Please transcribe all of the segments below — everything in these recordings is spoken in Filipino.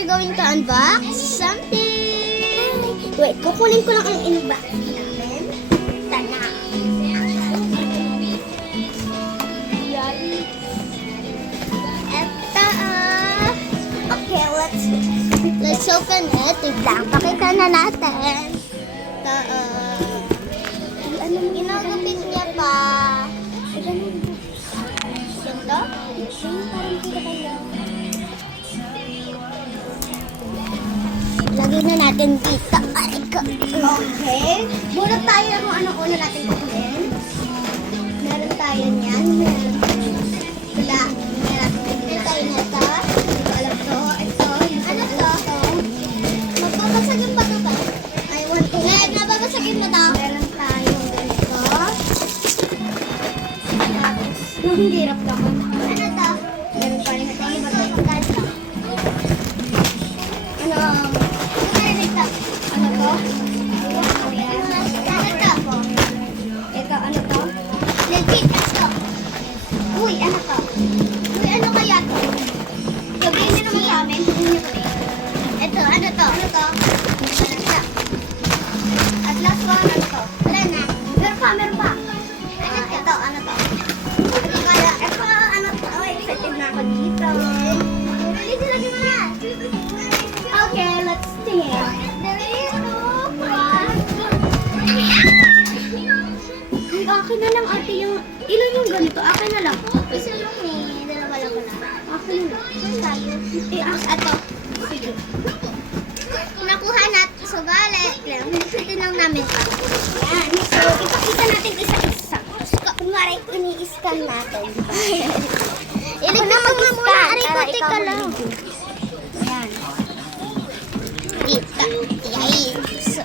we're going to unbox something. Wait, kukunin ko lang ang in-box namin. Tana. Ito. Okay, let's open it. Tiglang, pakita na natin. Ito. Ginagupit niya pa. Ito? Lagyan na natin dito. Okay. Muna tayo kung ano una natin kukunin. Meron tayo niyan. Meron tayo nito. Alam to. Ito. Ano to? Magbabasagin pa to ba? I want to. Mababasagin mo to. Meron tayo ganito. Tapos, yung hirap to. Ano to? Meron pa rin ito. Magkakaganda. Uy, ano to? Uy, ano kaya to? Sabihin niyo naman sa amin. Ito, ano to? Ano to? At last one, ano to? Wala na. Meron pa. Ano to? Ito, ano to? Ito kaya, ito, ano to? Oh, excited na ako dito. Release lagi mo na. Okay, let's see. Akin na lang ate yung, ilan yung ganito? Akin na lang. Isa lang eh, dalawa lang ko na. Akin na lang. Tayo. Ato. Sige. Nakuha natin sa wallet. Ito lang namin pa. Yan. So, ipakita natin isa-isa. Kunwari, ini-scan natin. Iligpit ko nga muna. Aray ko, lang. Yan. Dito. Yikes.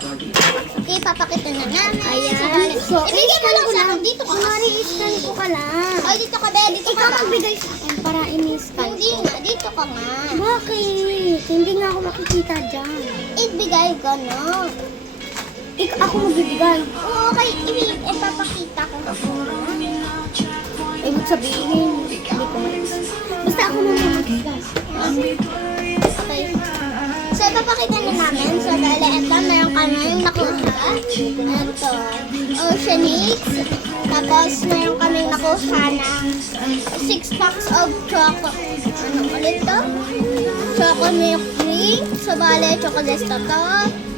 Okay, papakita na namin. Ayan. So, ibigay mo lang sa akin. Dito ka. Mari, i-scan ko ka lang. Ay, dito ka, be. Dito ka. Ikaw magbigay sa akin para i-scan. Hindi nga. Dito ka nga. Bakit? Hindi nga ako makikita dyan. Ibigay ka na. Ako magbibigay. Oo, okay. Ipapakita ko. Ibig sabihin. Hindi ko basta ako naman magbigay. Okay. So, ipapakita na namin. So, dahil ito, meron kami yung nakuha. Ito, Oceanics. Tapos, meron kami nakuha ng 6 packs of choco. Ano ulit to? Choco milk drink. So, bale, chocolate to.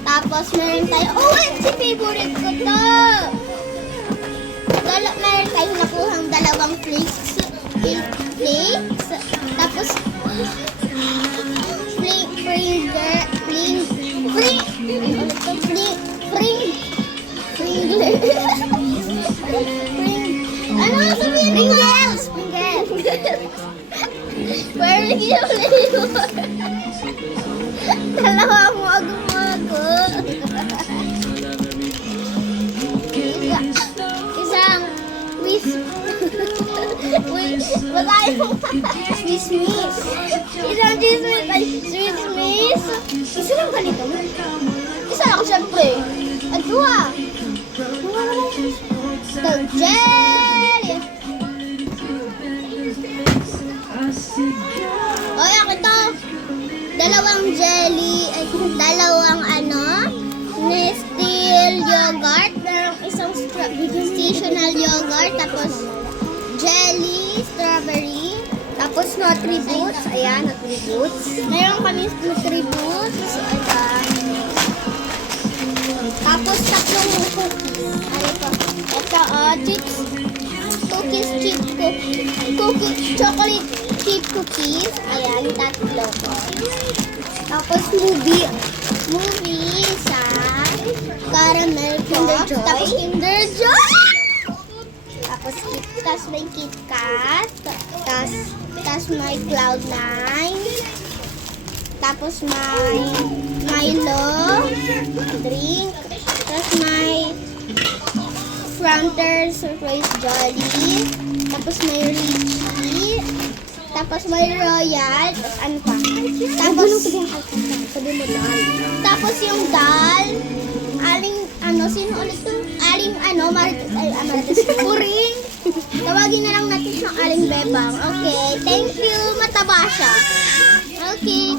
Tapos, meron tayo, si favorite ko to. Meron tayo nakuhang dalawang flakes. Tapos, ano sabihin? Pringles! Where is yung flavor? Dalawa mo ako. Isang wala yung Swiss. Isang chismis ay Swiss. Isa lang ganito. Isa lang syempre. At dua. The jelly. Oy, ako to. Dalawang jelly. Dalawang Nestle yogurt. Merong isang seasonal yogurt. Tapos jelly, strawberry. Tapos Nutriboots. Ayan, Nutriboots. Meron kami Nutriboots. Ayan. Tapos tatlong cookies. Ano ito? Ito, chips. Chocolate chip cookies. Ayan, tatlo ko. Tapos movie sa caramel Kinder Joy. Tapos Kinder Joy. Tapos may KitKat. Tapos may Cloud9. Tapos may Milo drink. Tapos may Frontier Surprise Jolly. Tapos may Richie. Tapos may Royal. Tapos ano pa? Tapos yung dal. Sino ulit to? Marites. Puring. Tawagin na lang natin siyang Aling Bebang. Okay, thank you. Mataba siya. Okay,